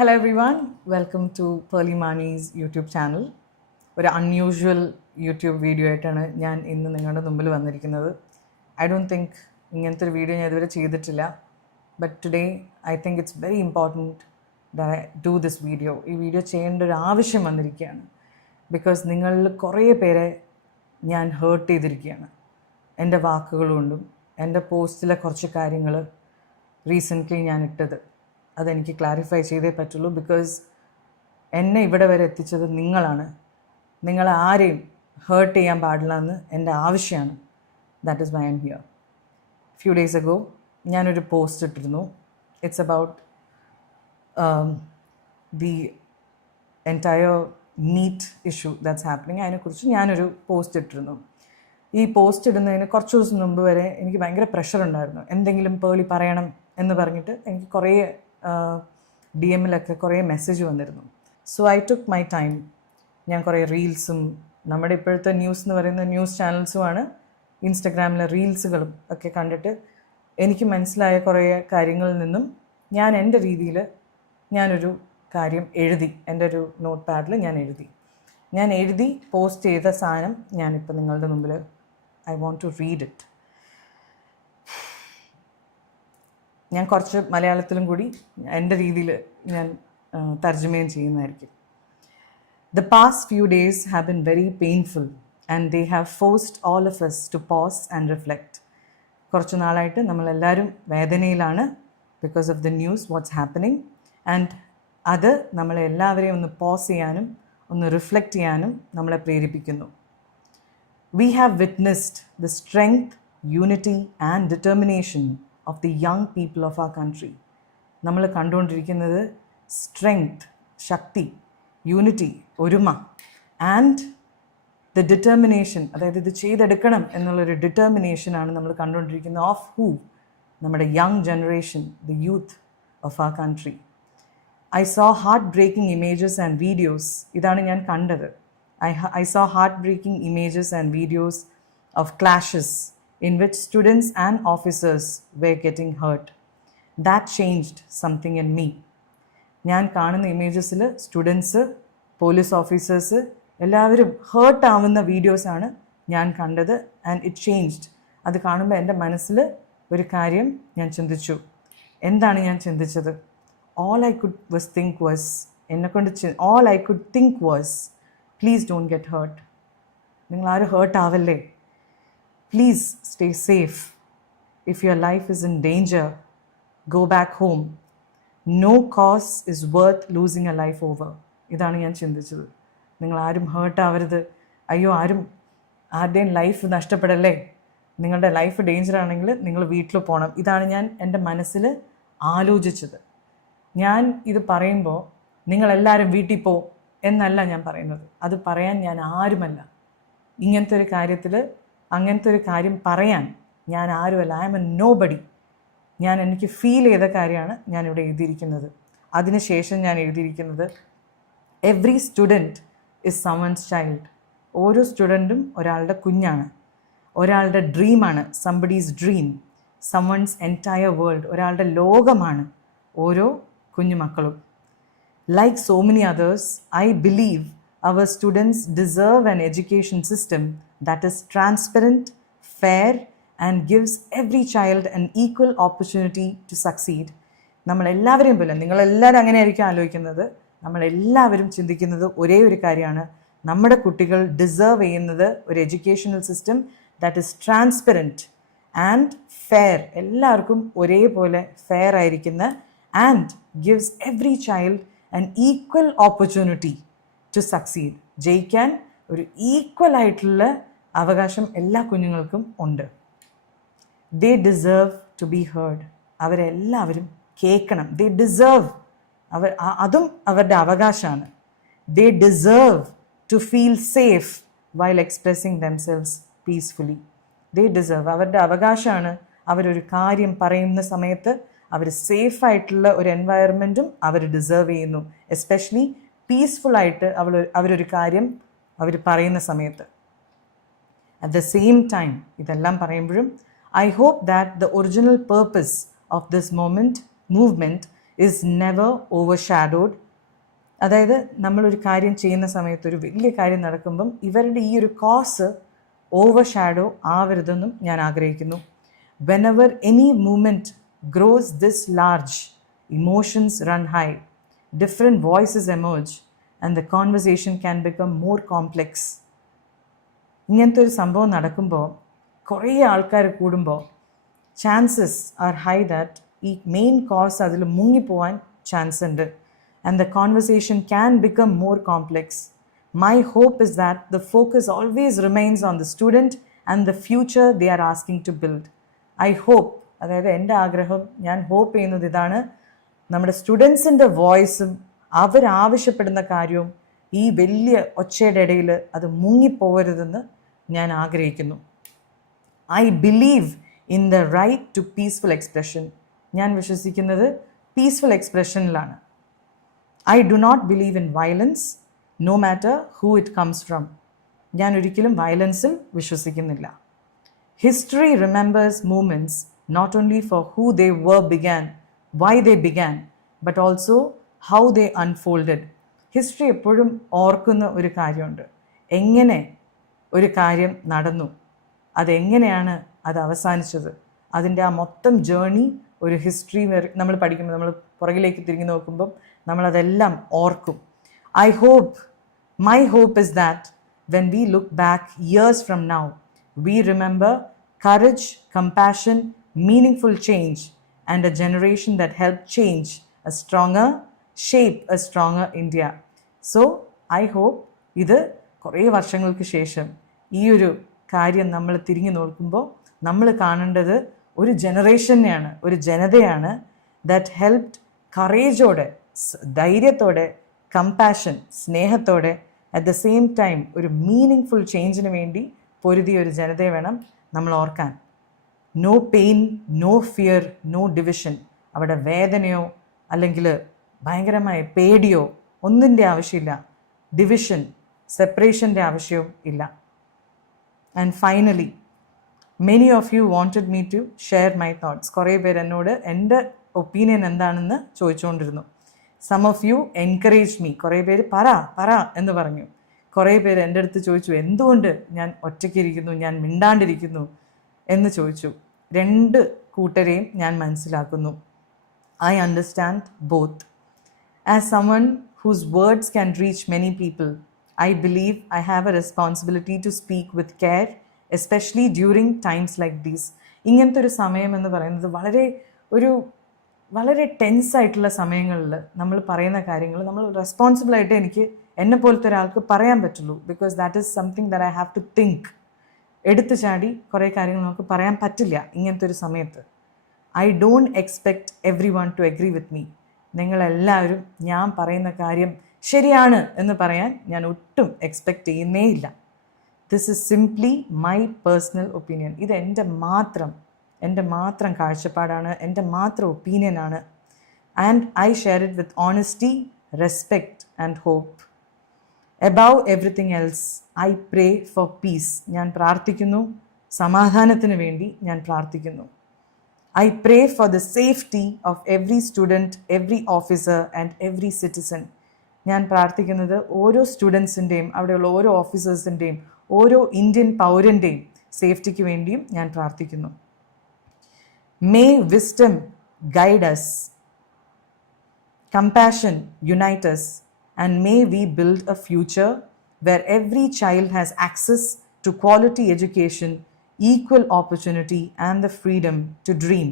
Hello everyone, welcome to Pearly Mani's YouTube channel. ഒരു unusual YouTube video ആയിട്ടാണ് ഞാൻ ഇന്ന് നിങ്ങളുടെ മുമ്പിൽ വന്നിരിക്കുന്നത്. ഐ ഡോണ്ട് തിങ്ക് ഇങ്ങനത്തെ ഒരു വീഡിയോ ഞാൻ ഇതുവരെ ചെയ്തിട്ടില്ല. But today I think it's very important that I do this video. ഈ വീഡിയോ ചെയ്യേണ്ട ഒരു ആവശ്യം വന്നിരിക്കുകയാണ്. ബിക്കോസ് നിങ്ങളിൽ കുറേ പേരെ ഞാൻ ഹേർട്ട് ചെയ്തിരിക്കുകയാണ് എൻ്റെ വാക്കുകൾ കൊണ്ടും. എൻ്റെ പോസ്റ്റിലെ കുറച്ച് കാര്യങ്ങൾ റീസെൻ്റ്ലി ഞാൻ ഇട്ടത് അതെനിക്ക് ക്ലാരിഫൈ ചെയ്തേ പറ്റുള്ളൂ. ബിക്കോസ് എന്നെ ഇവിടെ വരെ എത്തിച്ചത് നിങ്ങളാണ്. നിങ്ങളെ ആരെയും ഹേർട്ട് ചെയ്യാൻ പാടില്ല എന്ന് എൻ്റെ ആവശ്യമാണ്. That is why I'm here. Few days ago ഞാനൊരു പോസ്റ്റ് ഇട്ടിരുന്നു. It's about the entire NEET issue that's happening. അതിനെക്കുറിച്ച് ഞാനൊരു പോസ്റ്റ് ഇട്ടിരുന്നു. ഈ പോസ്റ്റ് ഇടുന്നതിന് കുറച്ച് ദിവസം മുമ്പ് വരെ എനിക്ക് ഭയങ്കര പ്രഷർ ഉണ്ടായിരുന്നു. എന്തെങ്കിലും പേളി പറയണം എന്ന് പറഞ്ഞിട്ട് എനിക്ക് കുറേ DM-ലൊക്കെ കുറേ മെസ്സേജ് വന്നിരുന്നു. So I took my time. ഞാൻ കുറേ റീൽസും, നമ്മുടെ ഇപ്പോഴത്തെ ന്യൂസ് എന്ന് പറയുന്ന ന്യൂസ് ചാനൽസുമാണ്, ഇൻസ്റ്റഗ്രാമിലെ റീൽസുകളും ഒക്കെ കണ്ടിട്ട് എനിക്ക് മനസ്സിലായ കുറേ കാര്യങ്ങളിൽ നിന്നും ഞാൻ എൻ്റെ രീതിയിൽ ഞാനൊരു കാര്യം എഴുതി. എൻ്റെ ഒരു നോട്ട് പാഡിൽ ഞാൻ എഴുതി പോസ്റ്റ് ചെയ്ത സാധനം ഞാനിപ്പോൾ നിങ്ങളുടെ മുമ്പിൽ I want to read it. ഞാൻ കുറച്ച് മലയാളത്തിലും കൂടി എൻ്റെ രീതിയിൽ ഞാൻ തർജ്ജമയും ചെയ്യുന്നതായിരിക്കും. The past few days have been very painful and they have forced all of us to pause and reflect. കുറച്ച് നാളായിട്ട് നമ്മളെല്ലാവരും വേദനയിലാണ് because of the news what's happening. And അത് നമ്മളെ എല്ലാവരെയും ഒന്ന് പോസ് ചെയ്യാനും ഒന്ന് റിഫ്ലക്റ്റ് ചെയ്യാനും നമ്മളെ പ്രേരിപ്പിക്കുന്നു. We have witnessed the strength, unity and determination of the young people of our country. നമ്മൾ കണ്ടുകൊണ്ടിരിക്കുന്നത് സ്ട്രെങ്ത്, ശക്തി, യൂണിറ്റി, ഒരുമ, ആൻഡ് ദ ഡിറ്റർമിനേഷൻ, അതായത് ഇത് ചെയ്തെടുക്കണം എന്നുള്ളൊരു ഡിറ്റർമിനേഷനാണ് നമ്മൾ കണ്ടുകൊണ്ടിരിക്കുന്നത്. Of who? നമ്മുടെ young generation, the youth of our country. I saw heart-breaking images and videos. ഇതാണ് ഞാൻ കണ്ടത്. I saw heart-breaking images and videos of clashes in which students and officers were getting hurt. That changed something in me. ഞാൻ കാണുന്ന ഇമേജസിൽ students, police officers എല്ലാവരും heart ആവുന്ന വീഡിയോസാണ് ഞാൻ കണ്ടത്. And it changed. അത് കാണുമ്പോൾ എൻ്റെ മനസ്സിൽ ഒരു കാര്യം ഞാൻ ചിന്തിച്ചു. എന്താണ് ഞാൻ ചിന്തിച്ചത്? all I could think was please don't get hurt. നിങ്ങൾ ആരും heart ആവല്ലേ. Please stay safe. If your life is in danger, go back home. No cause is worth losing a life over. ഇതാണ് ഞാൻ ചിന്തിച്ചത്. നിങ്ങൾ ആരും ഹേർട്ട് ആവരുത്. അയ്യോ, ആരുടെയും ലൈഫ് നഷ്ടപ്പെടല്ലേ. നിങ്ങളുടെ ലൈഫ് ഡേഞ്ചർ ആണെങ്കിൽ നിങ്ങൾ വീട്ടിൽ പോകണം. ഇതാണ് ഞാൻ എൻ്റെ മനസ്സിൽ ആലോചിച്ചത്. ഞാൻ ഇത് പറയുമ്പോൾ നിങ്ങളെല്ലാവരും വീട്ടിൽ പോ എന്നല്ല ഞാൻ പറയുന്നത്. അത് പറയാൻ ഞാൻ ആരുമല്ല. ഇങ്ങനത്തെ ഒരു കാര്യത്തിൽ അങ്ങനത്തെ ഒരു കാര്യം പറയാൻ ഞാൻ ആരുമല്ല. I am a nobody. എനിക്ക് ഫീൽ ചെയ്ത കാര്യമാണ് ഞാനിവിടെ എഴുതിയിരിക്കുന്നത്. അതിനുശേഷം ഞാൻ എഴുതിയിരിക്കുന്നത് every student is someone's child. ഓരോ സ്റ്റുഡൻറ്റും ഒരാളുടെ കുഞ്ഞാണ്, ഒരാളുടെ ഡ്രീമാണ്. Somebody's dream, someone's entire world. ഒരാളുടെ ലോകമാണ് ഓരോ കുഞ്ഞുമക്കളും. Like so many others, I believe our students deserve an education system that is transparent, fair, and gives every child an equal opportunity to succeed. നമ്മളെല്ലാവരെയും പോലെ, നിങ്ങളെല്ലാവരും അങ്ങനെയായിരിക്കും ആലോചിക്കുന്നത്. നമ്മളെല്ലാവരും ചിന്തിക്കുന്നത് ഒരേ ഒരു കാര്യമാണ്. നമ്മുടെ കുട്ടികൾ ഡിസേർവ് ചെയ്യുന്നത് ഒരു educational system that is transparent and fair. എല്ലാവർക്കും ഒരേപോലെ ഫെയർ ആയിരിക്കുന്ന, and gives every child an equal opportunity to succeed. ജയിക്കാൻ ഒരു ഈക്വൽ ആയിട്ടുള്ള അവകാശം എല്ലാ കുഞ്ഞുങ്ങൾക്കും ഉണ്ട്. They deserve to be heard. അവരെല്ലാവരും കേൾക്കണം. They deserve, അതും അവരുടെ അവകാശമാണ്. They deserve to feel safe while expressing themselves peacefully. They deserve, അവരുടെ അവകാശമാണ്. അവരൊരു കാര്യം പറയുന്ന സമയത്ത് അവർ സേഫായിട്ടുള്ള ഒരു എൻവയറമെൻറ്റും അവർ ഡിസേർവ് ചെയ്യുന്നു. എസ്പെഷ്യലി പീസ്ഫുള്ളായിട്ട് അവരൊരു കാര്യം അവർ പറയുന്ന സമയത്ത്. അറ്റ് ദ സെയിം ടൈം, ഇതെല്ലാം പറയുമ്പോഴും I hope that the original purpose of this movement is never overshadowed. അതായത് നമ്മളൊരു കാര്യം ചെയ്യുന്ന സമയത്ത്, ഒരു വലിയ കാര്യം നടക്കുമ്പം ഇവരുടെ ഈ ഒരു കോസ് ഓവർഷാഡോ ആവരുതെന്നും ഞാൻ ആഗ്രഹിക്കുന്നു. Whenever any movement grows this large, emotions run high, different voices emerge, and the conversation can become more complex. ഇങ്ങനത്തെ ഒരു സംഭവം നടക്കുമ്പോൾ, കുറേ ആൾക്കാർ കൂടുമ്പോൾ, ചാൻസസ് ആർ ഹൈ ദാറ്റ് ഈ മെയിൻ കോസ് അതിൽ മുങ്ങിപ്പോവാൻ ചാൻസ് ഉണ്ട്. And the conversation can become more complex. My hope is that the focus always remains on the student and the future they are asking to build. I hope, അതായത് എൻ്റെ ആഗ്രഹം, ഞാൻ hope ചെയ്യുന്നത് ഇതാണ്, നമ്മുടെ സ്റ്റുഡൻസിൻ്റെ വോയിസും അവരാവശ്യപ്പെടുന്ന കാര്യവും ഈ വലിയ ഒച്ചയുടെ ഇടയിൽ അത് മുങ്ങിപ്പോകരുതെന്ന് ഞാൻ ആഗ്രഹിക്കുന്നു. I believe in the right to peaceful expression. ഞാൻ വിശ്വസിക്കുന്നത് peaceful എക്സ്പ്രഷനിലാണ്. I do not believe in violence, no matter who it comes from. ഞാൻ ഒരിക്കലും വയലൻസിൽ വിശ്വസിക്കുന്നില്ല. History remembers moments not only for who they began, why they began, but also how they unfolded. History എപ്പോഴും ഓർക്കുന്ന ഒരു കാര്യമുണ്ട്, എങ്ങനെ ഒരു കാര്യം നടന്നു, അതെങ്ങനെയാണ് അത് അവസാനിച്ചത്, അതിൻ്റെ ആ മൊത്തം ജേർണി ഒരു ഹിസ്റ്ററി നമ്മൾ പഠിക്കുമ്പോൾ, നമ്മൾ പുറകിലേക്ക് തിരിഞ്ഞു നോക്കുമ്പം നമ്മളതെല്ലാം ഓർക്കും. My hope is that when we look back years from now, we remember courage, compassion, meaningful change, and a generation that helped shape a stronger India. So, I hope ഇത് കുറേ വർഷങ്ങൾക്ക് ശേഷം ഈ ഒരു കാര്യം നമ്മൾ തിരിഞ്ഞു നോക്കുമ്പോൾ നമ്മൾ കാണേണ്ടത് ഒരു ജനറേഷനെയാണ്, ഒരു ജനതയാണ് ദാറ്റ് ഹെൽപ്ഡ് കറേജോടെ, ധൈര്യത്തോടെ, കമ്പാഷൻ, സ്നേഹത്തോടെ, അറ്റ് ദ സെയിം ടൈം ഒരു മീനിങ് ഫുൾ ചേഞ്ചിന് വേണ്ടി പൊരുതിയ ഒരു ജനതയെ വേണം നമ്മൾ ഓർക്കാൻ. No pain, no fear, no division. അവിടെ വേദനയോ അല്ലെങ്കിൽ ഭയങ്കരമായ പേടിയോ ഒന്നിൻ്റെ ആവശ്യമില്ല. ഡിവിഷൻ, സെപ്പറേഷൻ്റെ ആവശ്യവും ഇല്ല. And finally, many of you wanted me to share my thoughts. കുറേ പേര് എന്നോട് എൻ്റെ ഒപ്പീനിയൻ എന്താണെന്ന് ചോദിച്ചുകൊണ്ടിരുന്നു. Some of you encourage me. കുറേ പേര് പറ എന്ന് പറഞ്ഞു. കുറേ പേര് എൻ്റെ അടുത്ത് ചോദിച്ചു എന്തുകൊണ്ട് ഞാൻ ഒറ്റയ്ക്കിരിക്കുന്നു, ഞാൻ മിണ്ടാണ്ടിരിക്കുന്നു എന്ന് ചോദിച്ചു. രണ്ട് കൂട്ടരെയും ഞാൻ മനസ്സിലാക്കുന്നു. I understand both. As someone whose words can reach many people, I believe I have a responsibility to speak with care, especially during times like these. ഇങ്ങനത്തെ ഒരു സമയം എന്ന് പറയുന്നത് വളരെ ടെൻസായിട്ടുള്ള സമയങ്ങളിൽ നമ്മൾ പറയുന്ന കാര്യങ്ങൾ നമ്മൾ റെസ്പോൺസിബിളായിട്ട് എന്നെ പോലത്തെ ഒരാൾക്ക് പറയാൻ പറ്റുള്ളൂ. Because that is something that I have to think. എടുത്തു ചാടി കുറേ കാര്യങ്ങൾ നമുക്ക് പറയാൻ പറ്റില്ല ഇങ്ങനത്തെ ഒരു സമയത്ത്. I don't expect every one two agree with me. നിങ്ങളെല്ലാവരും ഞാൻ പറയുന്ന കാര്യം ശരിയാണ് എന്ന് പറയാൻ ഞാൻ ഒട്ടും എക്സ്പെക്റ്റ് ചെയ്യുന്നേ ഇല്ല. This is simply my personal opinion. ഇത് എൻ്റെ മാത്രം കാഴ്ചപ്പാടാണ്, എൻ്റെ മാത്രം ഒപ്പീനിയനാണ്. And I share it with honesty, respect and hope. Above everything else I pray for peace. ഞാൻ പ്രാർത്ഥിക്കുന്നു, സമാധാനത്തിന് വേണ്ടി ഞാൻ പ്രാർത്ഥിക്കുന്നു. I pray for the safety of every student, every officer and every citizen. ഞാൻ പ്രാർത്ഥിക്കുന്നത് ഓരോ സ്റ്റുഡൻസിൻ്റെയും അവിടെയുള്ള ഓരോ ഓഫീസേഴ്സിൻ്റെയും ഓരോ ഇന്ത്യൻ പൗരൻ്റെയും സേഫ്റ്റിക്ക് വേണ്ടിയും ഞാൻ പ്രാർത്ഥിക്കുന്നു. May wisdom guide us, compassion unite us, and may we build a future where every child has access to quality education, equal opportunity and the freedom to dream.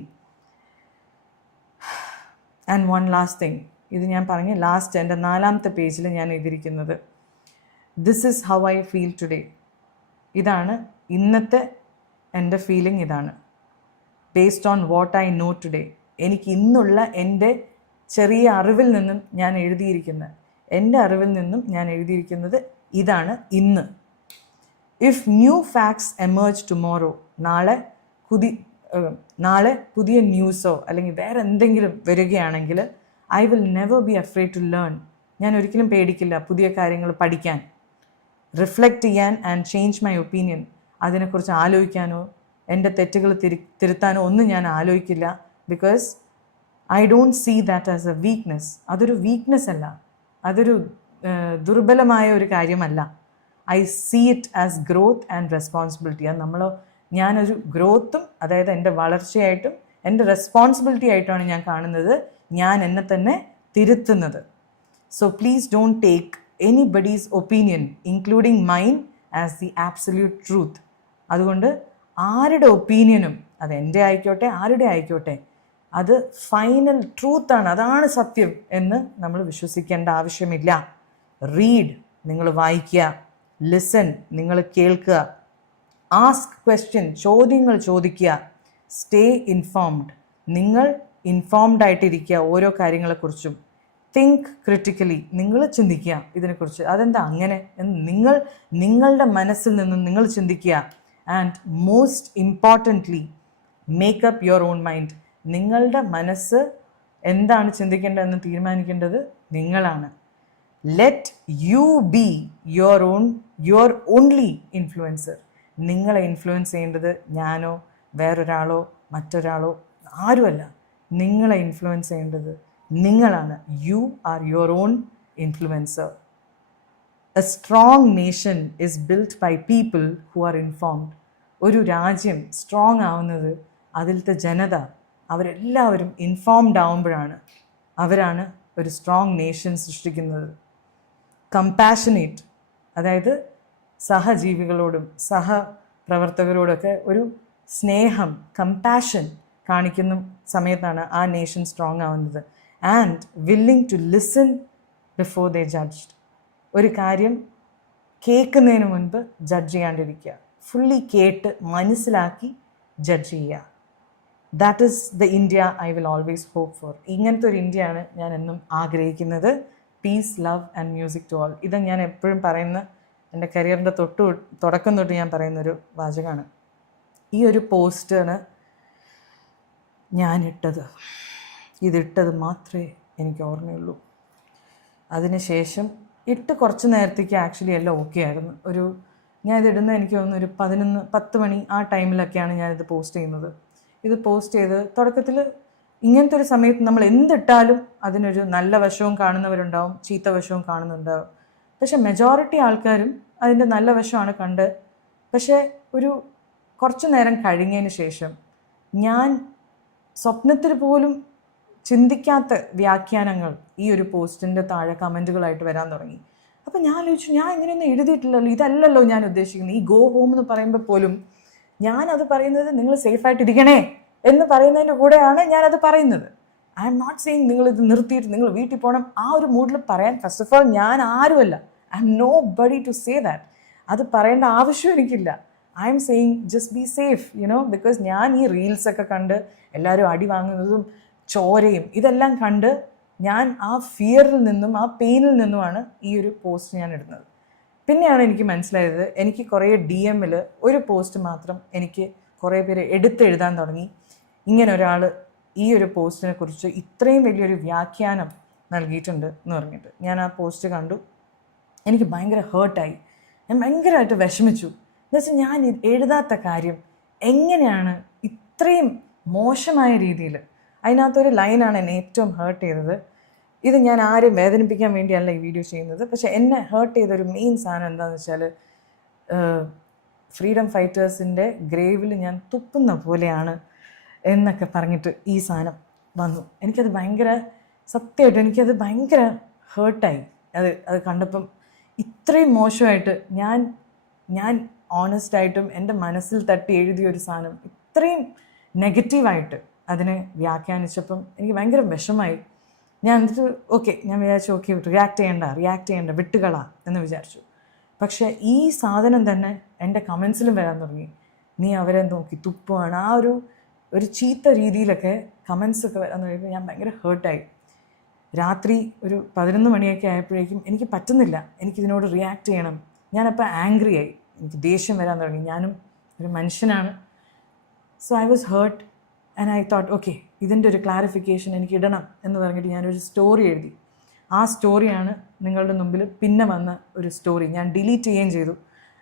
And one last thing, ഇത് ഞാൻ പറഞ്ഞ last എൻ്റെ 4ാമത്തെ പേജിൽ ഞാൻ എഴുതിയിരിക്കുന്നത്, this is how I feel today. ഇതാണ് ഇന്നത്തെ എൻ്റെ ഫീലിംഗ്. ഇതാണ് based on what I know today. എനിക്ക് ഇന്നുള്ള എൻ്റെ ചെറിയ അറിവിൽ നിന്നും ഞാൻ എഴുതിയിരിക്കുന്നത്, എൻ്റെ അറിവിൽ നിന്നും ഞാൻ എഴുതിയിരിക്കുന്നത് ഇതാണ് ഇന്ന്. If new facts emerge tomorrow, നാളെ പുതിയ ന്യൂസോ അല്ലെങ്കിൽ വേറെ എന്തെങ്കിലും വരികയാണെങ്കിൽ, I will never be afraid to learn. ഞാൻ ഒരിക്കലും പേടിക്കില്ല പുതിയ കാര്യങ്ങൾ പഠിക്കാൻ, റിഫ്ലക്റ്റ് ചെയ്യാൻ ആൻഡ് ചേഞ്ച് മൈ ഒപ്പീനിയൻ. അതിനെക്കുറിച്ച് ആലോചിക്കാനോ എൻ്റെ തെറ്റുകൾ തിരുത്താനോ ഒന്നും ഞാൻ ആലോചിക്കില്ല. Because I don't see that as a weakness. അതൊരു വീക്ക്നെസ് അല്ല, അതൊരു ദുർബലമായ ഒരു കാര്യമല്ല. I see it as growth and responsibility. അത് ഞാനൊരു ഗ്രോത്തും, അതായത് എൻ്റെ വളർച്ചയായിട്ടും എൻ്റെ റെസ്പോൺസിബിലിറ്റി ആയിട്ടാണ് ഞാൻ കാണുന്നത്, ഞാൻ എന്നെ തന്നെ തിരുത്തുന്നത്. So please don't take anybody's opinion including mine as the absolute truth. അതുകൊണ്ട് ആരുടെ ഒപ്പീനിയനും, അത് എൻ്റെ ആയിക്കോട്ടെ ആരുടെ ആയിക്കോട്ടെ, അത് ഫൈനൽ ട്രൂത്താണ്, അതാണ് സത്യം എന്ന് നമ്മൾ വിശ്വസിക്കേണ്ട ആവശ്യമില്ല. റീഡ്, നിങ്ങൾ വായിക്കുക. ലിസൺ, നിങ്ങൾ കേൾക്കുക. ആസ്ക് ക്വസ്റ്റ്യൻ, ചോദ്യങ്ങൾ ചോദിക്കുക. സ്റ്റേ ഇൻഫോംഡ്, നിങ്ങൾ ഇൻഫോംഡ് ആയിട്ടിരിക്കുക ഓരോ കാര്യങ്ങളെക്കുറിച്ചും. തിങ്ക് ക്രിട്ടിക്കലി, നിങ്ങൾ ചിന്തിക്കുക ഇതിനെക്കുറിച്ച്, അതെന്താ അങ്ങനെ എന്ന് നിങ്ങളുടെ മനസ്സിൽ നിന്നും നിങ്ങൾ ചിന്തിക്കുക. And most importantly, make up your own mind. നിങ്ങളുടെ മനസ്സ് എന്താണ് ചിന്തിക്കേണ്ടതെന്ന് തീരുമാനിക്കേണ്ടത് നിങ്ങളാണ്. Let you be your only influencer. നിങ്ങളെ ഇൻഫ്ലുവൻസ് ചെയ്യേണ്ടത് ഞാനോ വേറൊരാളോ മറ്റൊരാളോ ആരുമല്ല. നിങ്ങളെ ഇൻഫ്ലുവൻസ് ചെയ്യേണ്ടത് നിങ്ങളാണ്. You are your own influencer. A strong nation is built by people who are informed. ഒരു രാജ്യം സ്ട്രോങ് ആവുന്നത് അതിലത്തെ ജനത അവരെല്ലാവരും ഇൻഫോംഡ് ആവുമ്പോഴാണ്. അവരാണ് ഒരു സ്ട്രോങ് നേഷൻ സൃഷ്ടിക്കുന്നത്. കമ്പാഷനേറ്റ്, അതായത് സഹജീവികളോടും സഹപ്രവർത്തകരോടൊക്കെ ഒരു സ്നേഹം, കമ്പാഷൻ കാണിക്കുന്ന സമയത്താണ് ആ നേഷൻ സ്ട്രോങ് ആവുന്നത്. And willing to listen before they judged. ഒരു കാര്യം കേൾക്കുന്നതിന് മുൻപ് ജഡ്ജ് ചെയ്യാണ്ടിരിക്കുക. ഫുള്ളി കേട്ട് മനസ്സിലാക്കി ജഡ്ജ് ചെയ്യുക. That is the India I will always hope for. ഇങ്ങനത്തെ ഒരു ഇന്ത്യയാണ് ഞാൻ എന്നും ആഗ്രഹിക്കുന്നത്. Peace, love and music to all. ഇത് ഞാൻ എപ്പോഴും പറയുന്ന, എൻ്റെ കരിയറിൻ്റെ തുടക്കം തൊട്ട് ഞാൻ പറയുന്നൊരു വാചകമാണ്. ഈ ഒരു പോസ്റ്റാണ് ഞാൻ ഇതിട്ടത് മാത്രമേ എനിക്ക് ഓർമ്മയുള്ളൂ. അതിനുശേഷം കുറച്ച് നേരത്തേക്ക് ആക്ച്വലി എല്ലാം ഓക്കെ ആയിരുന്നു. ഞാനിതിടുന്നത് എനിക്ക് തോന്നുന്നു ഒരു 10 മണി ആ ടൈമിലൊക്കെയാണ് ഞാനിത് പോസ്റ്റ് ചെയ്യുന്നത്. ഇത് പോസ്റ്റ് ചെയ്ത് തുടക്കത്തിൽ ഇങ്ങനത്തെ ഒരു സമയത്ത് നമ്മൾ എന്തിട്ടാലും അതിനൊരു നല്ല വശവും കാണുന്നവരുണ്ടാവും, ചീത്ത വശവും കാണുന്നുണ്ടാവും. പക്ഷെ മെജോറിറ്റി ആൾക്കാരും അതിൻ്റെ നല്ല വശമാണ് കണ്ട്. പക്ഷേ കുറച്ച് നേരം കഴിഞ്ഞതിന് ശേഷം ഞാൻ സ്വപ്നത്തിൽ പോലും ചിന്തിക്കാത്ത വ്യാഖ്യാനങ്ങൾ ഈ ഒരു പോസ്റ്റിൻ്റെ താഴെ കമൻറ്റുകളായിട്ട് വരാൻ തുടങ്ങി. അപ്പം ഞാൻ ആലോചിച്ചു, ഞാൻ ഇങ്ങനെയൊന്നും എഴുതിയിട്ടില്ലല്ലോ, ഇതല്ലല്ലോ ഞാൻ ഉദ്ദേശിക്കുന്നത്. ഈ ഗോ ഹോം എന്ന് പറയുമ്പോൾ പോലും ഞാനത് പറയുന്നത് നിങ്ങൾ സേഫായിട്ടിരിക്കണേ എന്ന് പറയുന്നതിൻ്റെ കൂടെയാണ് ഞാനത് പറയുന്നത്. ഐ എം നോട്ട് സെയിങ് നിങ്ങളിത് നിർത്തിയിട്ട് നിങ്ങൾ വീട്ടിൽ പോകണം ആ ഒരു മൂഡിൽ പറയാൻ. ഫസ്റ്റ് ഓഫ് ഓൾ ഞാൻ ആരുമല്ല, I'm nobody to say that. അത് പറയേണ്ട ആവശ്യം എനിക്കില്ല. I'm saying just be safe, because ഞാൻ ഈ റീൽസൊക്കെ കണ്ട് എല്ലാവരും അടി വാങ്ങുന്നതും ചോരയും ഇതെല്ലാം കണ്ട് ഞാൻ ആ ഫിയറിൽ നിന്നും ആ പെയിനിൽ നിന്നുമാണ് ഈ ഒരു പോസ്റ്റ് ഞാൻ ഇടുന്നത്. പിന്നെയാണ് എനിക്ക് മനസ്സിലായത്, എനിക്ക് കുറേ DM-ൽ ഒരു പോസ്റ്റ് മാത്രം എനിക്ക് കുറേ പേര് എടുത്തെഴുതാൻ തുടങ്ങി. ഇങ്ങനെ ഒരാൾ ഈ ഒരു പോസ്റ്റിനെ കുറിച്ച് ഇത്രയും വലിയൊരു വ്യാഖ്യാനം നൽകിയിട്ടുണ്ട് എന്ന് പറഞ്ഞിട്ട് ഞാൻ ആ പോസ്റ്റ് കണ്ടു. എനിക്ക് ഭയങ്കര ഹേർട്ടായി. ഞാൻ ഭയങ്കരമായിട്ട് വിഷമിച്ചു. എന്നുവെച്ചാൽ ഞാൻ എഴുതാത്ത കാര്യം എങ്ങനെയാണ് ഇത്രയും മോശമായ രീതിയിൽ. അതിനകത്തൊരു ലൈനാണ് എന്നെ ഏറ്റവും ഹേർട്ട് ചെയ്തത്. ഇത് ഞാൻ ആരും വേദനിപ്പിക്കാൻ വേണ്ടിയല്ല ഈ വീഡിയോ ചെയ്യുന്നത്. പക്ഷേ എന്നെ ഹേർട്ട് ചെയ്തൊരു മെയിൻ സാധനം എന്താണെന്ന് വെച്ചാൽ, ഫ്രീഡം ഫൈറ്റേഴ്സിൻ്റെ ഗ്രേവിൽ ഞാൻ തുപ്പുന്ന പോലെയാണ് എന്നൊക്കെ പറഞ്ഞിട്ട് ഈ സാധനം വന്നു. എനിക്കത് ഭയങ്കര, സത്യമായിട്ട് എനിക്കത് ഭയങ്കര ഹേർട്ടായി. അത് കണ്ടപ്പം ഇത്രയും മോശമായിട്ട് ഞാൻ ഓണസ്റ്റായിട്ടും എൻ്റെ മനസ്സിൽ തട്ടി എഴുതിയൊരു സാധനം ഇത്രയും നെഗറ്റീവായിട്ട് അതിനെ വ്യാഖ്യാനിച്ചപ്പം എനിക്ക് ഭയങ്കര വിഷമായി. ഞാൻ എന്നിട്ട് ഞാൻ വിചാരിച്ചു റിയാക്ട് ചെയ്യണ്ട വിട്ടുകളാ എന്ന് വിചാരിച്ചു. പക്ഷേ ഈ സാധനം തന്നെ എൻ്റെ കമൻസിലും വരാൻ തുടങ്ങി. നീ അവരെ നോക്കി തുപ്പുവാണ്, ആ ഒരു ചീത്ത രീതിയിലൊക്കെ കമൻസൊക്കെ വരാൻ തുടങ്ങിയപ്പോൾ ഞാൻ ഭയങ്കര ഹേർട്ടായി. രാത്രി ഒരു 11 മണിയൊക്കെ ആയപ്പോഴേക്കും എനിക്ക് പറ്റുന്നില്ല, എനിക്കിതിനോട് റിയാക്ട് ചെയ്യണം. ഞാനപ്പോൾ ആംഗ്രി ആയി, എനിക്ക് ദേഷ്യം വരാൻ തുടങ്ങി. ഞാനും ഒരു മനുഷ്യനാണ്. So I was hurt and I thought ഇതിൻ്റെ ഒരു ക്ലാരിഫിക്കേഷൻ എനിക്ക് ഇടണം എന്ന് പറഞ്ഞിട്ട് ഞാനൊരു സ്റ്റോറി എഴുതി. ആ സ്റ്റോറിയാണ് നിങ്ങളുടെ മുമ്പിൽ പിന്നെ വന്ന ഒരു സ്റ്റോറി. ഞാൻ ഡിലീറ്റ് ചെയ്യുകയും ചെയ്തു.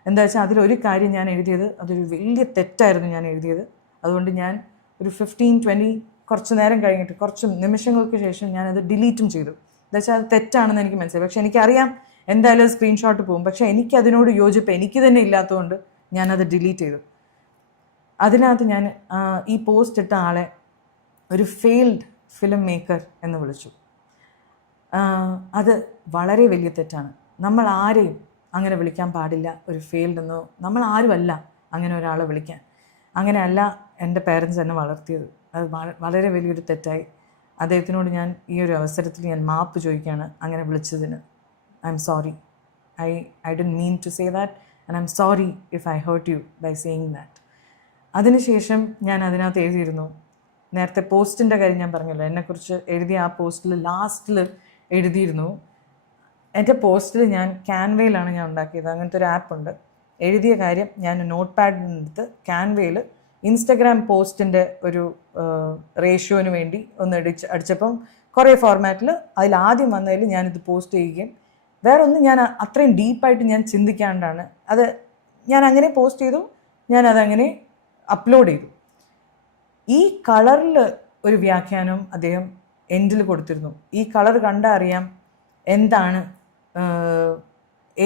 എന്താ വെച്ചാൽ അതിലൊരു കാര്യം ഞാൻ എഴുതിയത് അതൊരു വലിയ തെറ്റായിരുന്നു ഞാൻ എഴുതിയത്. അതുകൊണ്ട് ഞാൻ ഒരു 15-20 കുറച്ച് നേരം കഴിഞ്ഞിട്ട് കുറച്ച് നിമിഷങ്ങൾക്ക് ശേഷം ഞാനത് ഡിലീറ്റും ചെയ്തു. എന്താ വെച്ചാൽ അത് തെറ്റാണെന്ന് എനിക്ക് മനസ്സിലായി. പക്ഷെ എനിക്കറിയാം എന്തായാലും സ്ക്രീൻഷോട്ട് പോകും. പക്ഷെ എനിക്കതിനോട് യോജിപ്പ് എനിക്ക് തന്നെ ഇല്ലാത്തതുകൊണ്ട് ഞാനത് ഡിലീറ്റ് ചെയ്തു. അതിനകത്ത് ഞാൻ ഈ പോസ്റ്റ് ഇട്ട ആളെ ഒരു ഫെയിൽഡ് ഫിലിം മേക്കർ എന്ന് വിളിച്ചു. അത് വളരെ വലിയ തെറ്റാണ്. നമ്മൾ ആരെയും അങ്ങനെ വിളിക്കാൻ പാടില്ല. ഒരു ഫെയിൽഡ് എന്നോ നമ്മൾ ആരുമല്ല അങ്ങനെ ഒരാളെ വിളിക്കാൻ. അങ്ങനെയല്ല എൻ്റെ പേരൻസ് എന്നെ വളർത്തിയത്. അത് വളരെ വലിയൊരു തെറ്റായി. അദ്ദേഹത്തിനോട് ഞാൻ ഈ ഒരു അവസരത്തിൽ ഞാൻ മാപ്പ് ചോദിക്കുകയാണ് അങ്ങനെ വിളിച്ചതിന്. I'm sorry. I didn't mean to say that and I'm sorry if I hurt you by saying that. അതിനുശേഷം ഞാൻ അതിനകത്ത് എഴുതിയിരുന്നു, നേരത്തെ പോസ്റ്റിൻ്റെ കാര്യം ഞാൻ പറഞ്ഞല്ലോ, എന്നെക്കുറിച്ച് എഴുതിയ ആ പോസ്റ്റിൽ ലാസ്റ്റിൽ എഴുതിയിരുന്നു. എൻ്റെ പോസ്റ്റിൽ ഞാൻ ക്യാൻവയിലാണ് ഞാൻ ഉണ്ടാക്കിയത്. അങ്ങനത്തെ ഒരു ആപ്പുണ്ട്. എഴുതിയ കാര്യം ഞാൻ നോട്ട് പാഡിനെടുത്ത് ക്യാൻവയിൽ ഇൻസ്റ്റഗ്രാം പോസ്റ്റിൻ്റെ ഒരു റേഷ്യോന് വേണ്ടി ഒന്ന് അടിച്ചപ്പം കുറേ ഫോർമാറ്റിൽ അതിലാദ്യം വന്നതിൽ ഞാനിത് പോസ്റ്റ് ചെയ്യുകയും വേറെ ഒന്നും ഞാൻ അത്രയും ഡീപ്പായിട്ട് ഞാൻ ചിന്തിക്കാണ്ടാണ് അത് ഞാൻ അങ്ങനെ പോസ്റ്റ് ചെയ്തു. ഞാനതങ്ങനെ അപ്ലോഡ് ചെയ്തു. ഈ കളറിൽ ഒരു വ്യാഖ്യാനം അദ്ദേഹം എൻഡിൽ കൊടുത്തിരുന്നു. ഈ കളർ കണ്ടാൽ അറിയാം എന്താണ്,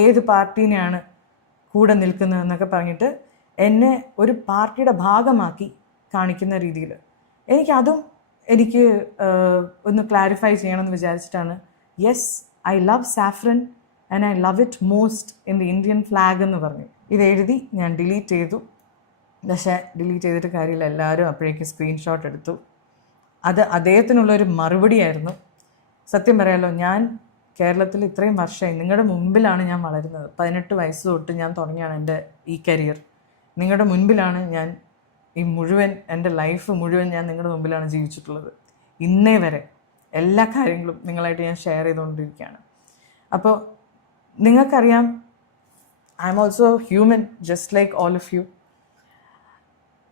ഏത് പാർട്ടീനെയാണ് കൂടെ നിൽക്കുന്നതെന്നൊക്കെ പറഞ്ഞിട്ട് എന്നെ ഒരു പാർട്ടിയുടെ ഭാഗമാക്കി കാണിക്കുന്ന രീതിയിൽ എനിക്ക് ഒന്ന് ക്ലാരിഫൈ ചെയ്യണമെന്ന് വിചാരിച്ചിട്ടാണ്. Yes, I love saffron and I love it most in the Indian flag എന്ന് പറഞ്ഞു. ഇത് എഴുതി ഞാൻ ഡിലീറ്റ് ചെയ്തു. പക്ഷേ ഡിലീറ്റ് ചെയ്തിട്ട് കാര്യമില്ല, എല്ലാവരും അപ്പോഴേക്കും സ്ക്രീൻഷോട്ട് എടുത്തു. അത് അദ്ദേഹത്തിനുള്ളൊരു മറുപടിയായിരുന്നു. സത്യം പറയാമല്ലോ, ഞാൻ കേരളത്തിൽ ഇത്രയും വർഷമായി നിങ്ങളുടെ മുമ്പിലാണ് ഞാൻ വളരുന്നത്. 18 വയസ്സ് തൊട്ട് ഞാൻ തുടങ്ങിയാണ് എൻ്റെ ഈ കരിയർ. നിങ്ങളുടെ മുൻപിലാണ് ഞാൻ ഈ മുഴുവൻ എൻ്റെ ലൈഫ് മുഴുവൻ ഞാൻ നിങ്ങളുടെ മുമ്പിലാണ് ജീവിച്ചിട്ടുള്ളത്. ഇന്നേ വരെ എല്ലാ കാര്യങ്ങളും നിങ്ങളായിട്ട് ഞാൻ ഷെയർ ചെയ്തുകൊണ്ടിരിക്കുകയാണ്. അപ്പോൾ നിങ്ങൾക്കറിയാം, I'm also human just like all of you.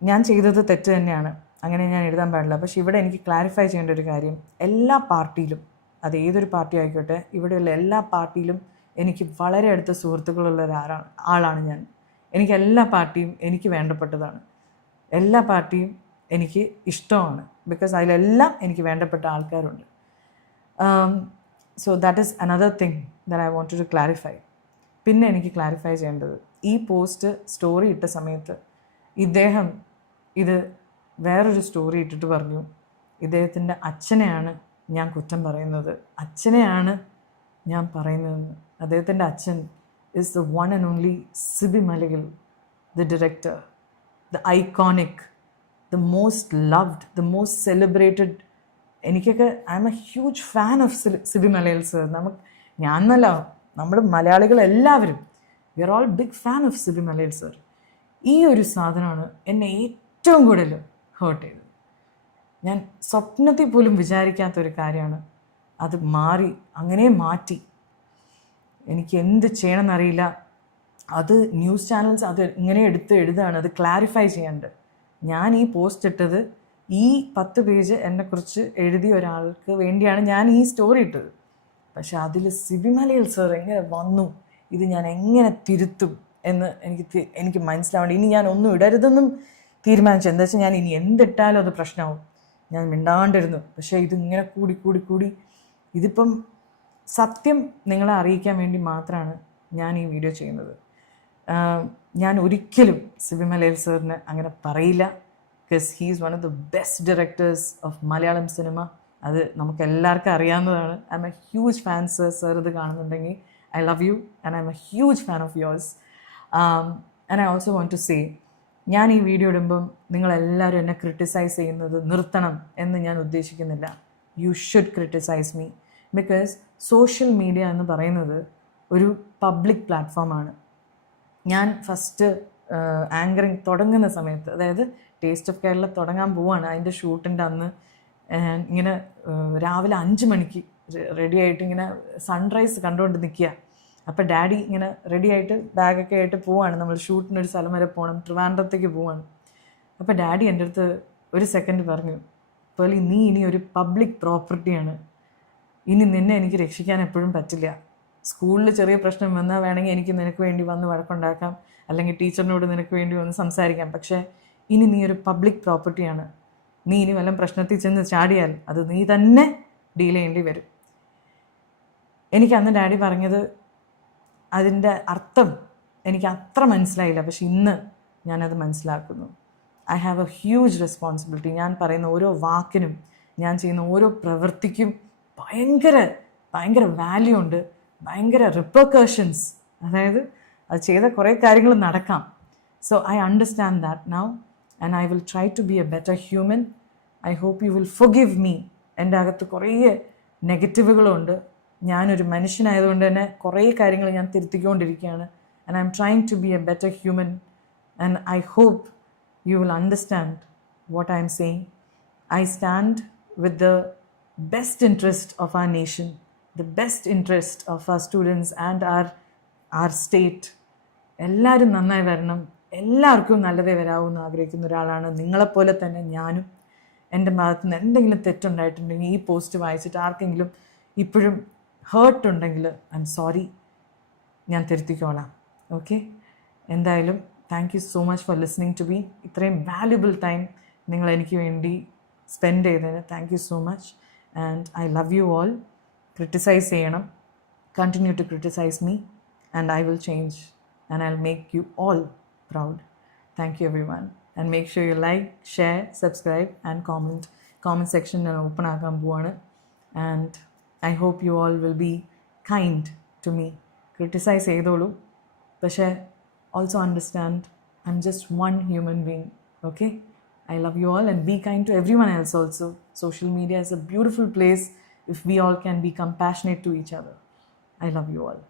ഞാൻ ചെയ്തത് തെറ്റ് തന്നെയാണ്, അങ്ങനെ ഞാൻ എഴുതാൻ പാടില്ല. പക്ഷെ ഇവിടെ എനിക്ക് ക്ലാരിഫൈ ചെയ്യേണ്ട ഒരു കാര്യം, എല്ലാ പാർട്ടിയിലും, അത് ഏതൊരു പാർട്ടി ആയിക്കോട്ടെ, ഇവിടെയുള്ള എല്ലാ പാർട്ടിയിലും എനിക്ക് വളരെ അടുത്ത സുഹൃത്തുക്കളുള്ള ആളാണ് ഞാൻ. എനിക്ക് എല്ലാ പാർട്ടിയും എനിക്ക് വേണ്ടപ്പെട്ടതാണ്. എല്ലാ പാർട്ടിയും എനിക്ക് ഇഷ്ടമാണ്. ബിക്കോസ് അതിലെല്ലാം എനിക്ക് വേണ്ടപ്പെട്ട ആൾക്കാരുണ്ട്. So that is another thing that I want to clarify. പിന്നെ എനിക്ക് ക്ലാരിഫൈ ചെയ്യേണ്ടത്, ഈ പോസ്റ്റ് സ്റ്റോറി ഇട്ട സമയത്ത് ഇദ്ദേഹം ഇത് വേറൊരു സ്റ്റോറി ഇട്ടിട്ട് പറഞ്ഞു, ഇദ്ദേഹത്തിൻ്റെ അച്ഛനെയാണ് ഞാൻ കുറ്റം പറയുന്നത്, അച്ഛനെയാണ് ഞാൻ പറയുന്നതെന്ന്. അദ്ദേഹത്തിൻ്റെ അച്ഛൻ is the one and only Sibi Maligal, the director, the iconic, the most loved, the most celebrated. എനിക്കൊക്കെ I'm a huge fan of Sibi Malayil sir. ഞാനല്ല, നമ്മൾ മലയാളികൾ എല്ലാവരും we are all big fan of Sibi Malayil sir. ഈ ഒരു സാധനമാണ് എന്നെ ഏറ്റവും കൂടുതൽ ഹേർട്ട് ചെയ്തത്. ഞാൻ സ്വപ്നത്തിൽ പോലും വിചാരിക്കാത്തൊരു കാര്യമാണ്. അത് അങ്ങനെ മാറ്റി. എനിക്ക് എന്ത് ചെയ്യണമെന്നറിയില്ല. അത് ന്യൂസ് ചാനൽസ് അത് ഇങ്ങനെ എഴുതുകയാണ്, അത് ക്ലാരിഫൈ ചെയ്യാണ്ട്. ഞാൻ ഈ പോസ്റ്റ് ഇട്ടത്, ഈ 10 പേജ് എന്നെക്കുറിച്ച് എഴുതിയ ഒരാൾക്ക് വേണ്ടിയാണ് ഞാൻ ഈ സ്റ്റോറി ഇട്ടത്. പക്ഷെ അതിൽ സിബി മലയാൽ സർ എങ്ങനെ വന്നു, ഇത് ഞാൻ എങ്ങനെ തിരുത്തും എന്ന് എനിക്ക് മനസ്സിലാവേണ്ട. ഇനി ഞാൻ ഒന്നും ഇടരുതെന്നും തീരുമാനിച്ചു. എന്താ വെച്ചാൽ ഞാൻ ഇനി എന്തിട്ടാലും അത് പ്രശ്നമാവും. ഞാൻ മിണ്ടാണ്ടിരുന്നു. പക്ഷേ ഇതിങ്ങനെ കൂടി ഇതിപ്പം സത്യം നിങ്ങളെ അറിയിക്കാൻ വേണ്ടി മാത്രമാണ് ഞാൻ ഈ വീഡിയോ ചെയ്യുന്നത്. ഞാൻ ഒരിക്കലും സിബി മലയാൽ സാറിന് അങ്ങനെ പറയില്ല. Because he is one of the best directors of Malayalam cinema. അത് നമുക്ക് എല്ലാവർക്കും അറിയാവുന്നതാണ്. I'm a huge fan sir. Sir ഇത് കാണുന്നുണ്ടെങ്കിൽ I love you and I'm a huge fan of yours. And I also want to say, ഞാൻ ഈ video ഇടുമ്പം നിങ്ങളെല്ലാവരും എന്നെ ക്രിട്ടിസൈസ് ചെയ്യുന്നത് നിർത്തണം എന്ന് ഞാൻ ഉദ്ദേശിക്കുന്നില്ല. You should criticise me. Because social media എന്ന് പറയുന്നത് ഒരു പബ്ലിക് പ്ലാറ്റ്ഫോമാണ്. ഞാൻ ഫസ്റ്റ് ആങ്കറിങ് തുടങ്ങുന്ന സമയത്ത്, അതായത് ടേസ്റ്റ് ഓഫ് കേരള തുടങ്ങാൻ പോവാണ്, അതിൻ്റെ ഷൂട്ടിൻ്റെ അന്ന് ഇങ്ങനെ രാവിലെ 5 മണിക്ക് റെഡി ആയിട്ട് ഇങ്ങനെ സൺറൈസ് കണ്ടുകൊണ്ട് നിൽക്കുക. അപ്പോൾ ഡാഡി ഇങ്ങനെ റെഡി ആയിട്ട് ബാഗൊക്കെ ആയിട്ട് പോവാണ്. നമ്മൾ ഷൂട്ടിനൊരു സ്ഥലം വരെ പോകണം, ട്രിവാൻഡ്രത്തേക്ക് പോവാണ്. അപ്പോൾ ഡാഡി എൻ്റെ അടുത്ത് ഒരു സെക്കൻഡ് പറഞ്ഞു, പേർലി നീ ഇനി ഒരു പബ്ലിക് പ്രോപ്പർട്ടിയാണ്, ഇനി നിന്നെ എനിക്ക് രക്ഷിക്കാൻ എപ്പോഴും പറ്റില്ല. സ്കൂളിൽ ചെറിയ പ്രശ്നം വന്നാൽ വേണമെങ്കിൽ എനിക്ക് നിനക്ക് വേണ്ടി വന്ന് വഴക്കുണ്ടാക്കാം, അല്ലെങ്കിൽ ടീച്ചറിനോട് നിനക്ക് വേണ്ടി വന്ന് സംസാരിക്കാം. പക്ഷേ ഇനി നീ ഒരു പബ്ലിക് പ്രോപ്പർട്ടിയാണ്. നീ ഇനി വല്ലതും പ്രശ്നത്തിൽ ചെന്ന് ചാടിയാൽ അത് നീ തന്നെ ഡീൽ ചെയ്യേണ്ടി വരും. എനിക്ക് അന്ന് ഡാഡി പറഞ്ഞത് അതിൻ്റെ അർത്ഥം എനിക്ക് അത്ര മനസ്സിലായില്ല, പക്ഷെ ഇന്ന് ഞാനത് മനസ്സിലാക്കുന്നു. I have A huge responsibility. ഞാൻ പറയുന്ന ഓരോ വാക്കിനും ഞാൻ ചെയ്യുന്ന ഓരോ പ്രവൃത്തിക്കും ഭയങ്കര വാല്യൂ ഉണ്ട്, ഭയങ്കര റിപ്പർക്കഷൻസ്. അതായത് അത് ചെയ്ത കുറേ കാര്യങ്ങൾ നടക്കാം. So I understand that now and I will try to be a better human. I hope you will forgive me. എൻ്റെ അകത്ത് കുറേ നെഗറ്റീവുകളുണ്ട്. ഞാനൊരു മനുഷ്യനായതുകൊണ്ട് തന്നെ കുറേ കാര്യങ്ങൾ ഞാൻ തിരുത്തിക്കൊണ്ടിരിക്കുകയാണ്. And I'm trying to be a better human and I hope you will understand what I am saying. I stand with the best interest of our nation, the best interest of our students and our state. എല്ലാവരും നന്നായി വരണം, എല്ലാവർക്കും നല്ലതേ വരാവൂന്ന് ആഗ്രഹിക്കുന്ന ഒരാളാണ്. നിങ്ങളെപ്പോലെ തന്നെ ഞാനും. എൻ്റെ ഭാഗത്തു നിന്ന് എന്തെങ്കിലും തെറ്റുണ്ടായിട്ടുണ്ടെങ്കിൽ ഈ പോസ്റ്റ് വായിച്ചിട്ട് ആർക്കെങ്കിലും ഇപ്പോഴും ഹേർട്ട് ഉണ്ടെങ്കിൽ ഐ എം സോറി, ഞാൻ തിരുത്തിക്കോളാം. ഓക്കെ, എന്തായാലും thank you so much for listening to me. ഇത്രയും വാല്യുബിൾ ടൈം നിങ്ങൾ എനിക്ക് വേണ്ടി സ്പെൻഡ് ചെയ്തതിന് thank you so much. And I love you all. Criticise ചെയ്യണം, continue to criticise me and I will change and I will make you all proud. Thank you everyone. And make sure you like, share, subscribe and comment section ഞാൻ open ആക്കാൻ പോവാണ്. And I hope U all will be kind to me. Criticise ചെയ്തോളൂ, പക്ഷേ also understand I'm just one human being. Okay, I love you all and be kind to everyone else also. Social media is a beautiful place if we all can be compassionate to each other. I love you all.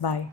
Bye.